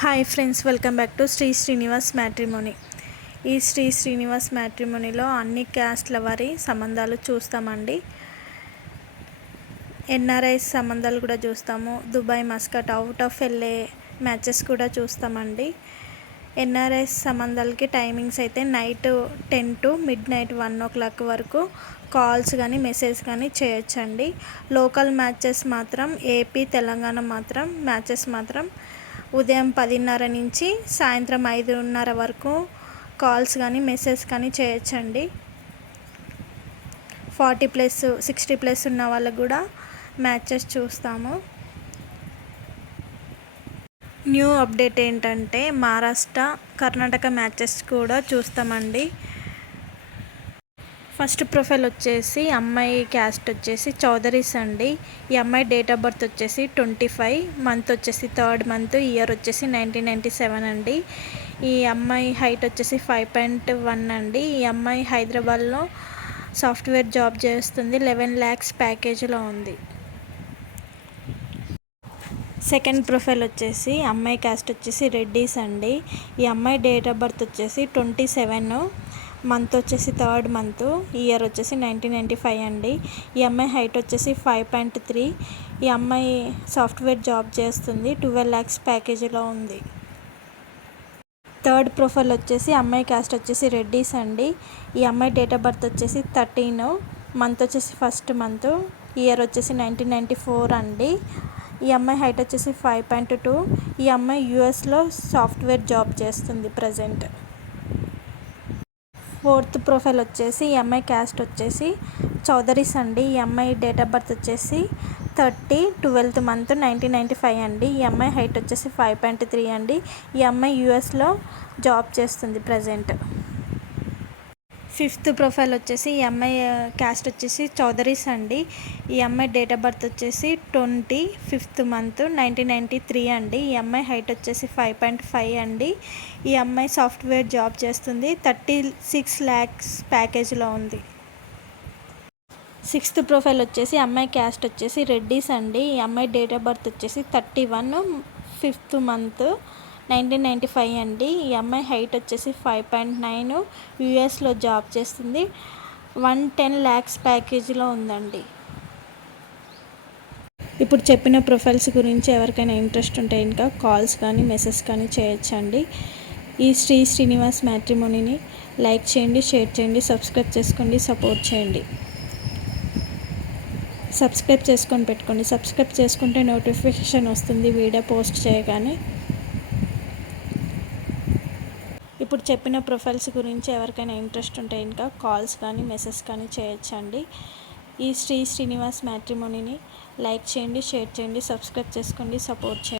Hi friends, welcome back to Sri Srinivas matrimony. ఈ శ్రీ శ్రీనివాస్ మ్యాట్రిమోనీలో అన్ని క్యాస్ట్ల వారి సంబంధాలు చూస్తామండి. ఎన్ఆర్ఐస్ సంబంధాలు కూడా చూస్తాము. దుబాయ్, మస్కట్, అవుట్ ఆఫ్ వెళ్ళే మ్యాచెస్ కూడా చూస్తామండి. ఎన్ఆర్ఐస్ సంబంధాలకి టైమింగ్స్ అయితే నైట్ 10 to midnight 1 o'clock వరకు కాల్స్ కానీ మెసేజ్ కానీ చేయొచ్చండి. లోకల్ మ్యాచెస్ మాత్రం ఏపీ, తెలంగాణ మ్యాచెస్ మాత్రం ఉదయం 10:30 నుంచి సాయంత్రం 5:30 వరకు కాల్స్ కానీ మెసేజ్ కానీ చేయొచ్చండి. 40+, 60+ ఉన్న వాళ్ళకు కూడా మ్యాచెస్ చూస్తాము. న్యూ అప్డేట్ ఏంటంటే మహారాష్ట్ర, కర్ణాటక మ్యాచెస్ కూడా చూస్తామండి. ఫస్ట్ ప్రొఫైల్ వచ్చేసి అమ్మాయి క్యాస్ట్ వచ్చేసి చౌదరీస్ అండి. ఈ అమ్మాయి డేట్ ఆఫ్ బర్త్ వచ్చేసి 25, మంత్ వచ్చేసి 3rd month, ఇయర్ వచ్చేసి 1997 అండి. ఈ అమ్మాయి హైట్ వచ్చేసి 5.1 అండి. ఈ అమ్మాయి హైదరాబాద్లో సాఫ్ట్వేర్ జాబ్ చేస్తుంది. 11 lakhs ప్యాకేజీలో ఉంది. సెకండ్ ప్రొఫైల్ వచ్చేసి అమ్మాయి క్యాస్ట్ వచ్చేసి రెడ్డీస్ అండి. ఈ అమ్మాయి డేట్ ఆఫ్ బర్త్ వచ్చేసి 27, మంత్ వచ్చేసి 3rd month, ఇయర్ వచ్చేసి 1995 అండి. ఈ అమ్మాయి హైట్ వచ్చేసి 5.3. ఈ అమ్మాయి సాఫ్ట్వేర్ జాబ్ చేస్తుంది. 12 lakhs ప్యాకేజీలో ఉంది. థర్డ్ ప్రొఫైల్ వచ్చేసి అమ్మాయి క్యాస్ట్ వచ్చేసి రెడ్డీస్ అండి. ఈ అమ్మాయి డేట్ ఆఫ్ బర్త్ వచ్చేసి 13, మంత్ వచ్చేసి 1st month, ఇయర్ వచ్చేసి 1994 అండి. ఈ అమ్మాయి హైట్ వచ్చేసి 5.2. ఈ అమ్మాయి యూఎస్లో సాఫ్ట్వేర్ జాబ్ చేస్తుంది ప్రజెంట్. ఫోర్త్ ప్రొఫైల్ వచ్చేసి ఈ అమ్మాయి క్యాస్ట్ వచ్చేసి చౌదరీస్ అండి. ఈ అమ్మాయి డేట్ ఆఫ్ బర్త్ వచ్చేసి 30, 12th month, 1995 అండి. ఈ అమ్మాయి హైట్ వచ్చేసి 5.3 అండి. ఈ అమ్మాయి యూఎస్లో జాబ్ చేస్తుంది ప్రజెంట్. ఫిఫ్త్ ప్రొఫైల్ వచ్చేసి ఈ అమ్మాయి క్యాస్ట్ వచ్చేసి చౌదరీస్ అండి. ఈ అమ్మాయి డేట్ ఆఫ్ బర్త్ వచ్చేసి 20, 5th month, 1993 అండి. ఈ అమ్మాయి హైట్ వచ్చేసి 5.5 అండి. ఈ అమ్మాయి సాఫ్ట్వేర్ జాబ్ చేస్తుంది. 36 lakhs ప్యాకేజ్లో ఉంది. సిక్స్త్ ప్రొఫైల్ వచ్చేసి అమ్మాయి క్యాస్ట్ వచ్చేసి రెడ్డీస్ అండి. ఈ అమ్మాయి డేట్ ఆఫ్ బర్త్ వచ్చేసి 31, 5th month, 1995 అండి. ఈ అమ్మాయి హైట్ వచ్చేసి 5.9, యూఎస్లో జాబ్ చేస్తుంది. 110 lakhs ప్యాకేజీలో ఉందండి. ఇప్పుడు చెప్పిన ప్రొఫైల్స్ గురించి ఎవరికైనా ఇంట్రెస్ట్ ఉంటే ఇంకా కాల్స్ కానీ మెసేజ్ కానీ చేయొచ్చండి. ఈ శ్రీ శ్రీనివాస్ మ్యాట్రిమోనీని లైక్ చేయండి, షేర్ చేయండి, సబ్స్క్రైబ్ చేసుకోండి, సపోర్ట్ చేయండి. సబ్స్క్రైబ్ చేసుకొని పెట్టుకోండి. సబ్స్క్రైబ్ చేసుకుంటే నోటిఫికేషన్ వస్తుంది వీడియో పోస్ట్ చేయగానే. ఇప్పుడు చెప్పిన ప్రొఫైల్స్ గురించి ఎవరికైనా ఇంట్రెస్ట్ ఉంటే ఇంకా కాల్స్ కానీ మెసేజ్ కానీ చేయొచ్చండి. ఈ శ్రీ శ్రీనివాస్ మ్యాట్రిమోనీని లైక్ చేయండి, షేర్ చేయండి, సబ్స్క్రైబ్ చేసుకోండి, సపోర్ట్ చేయండి.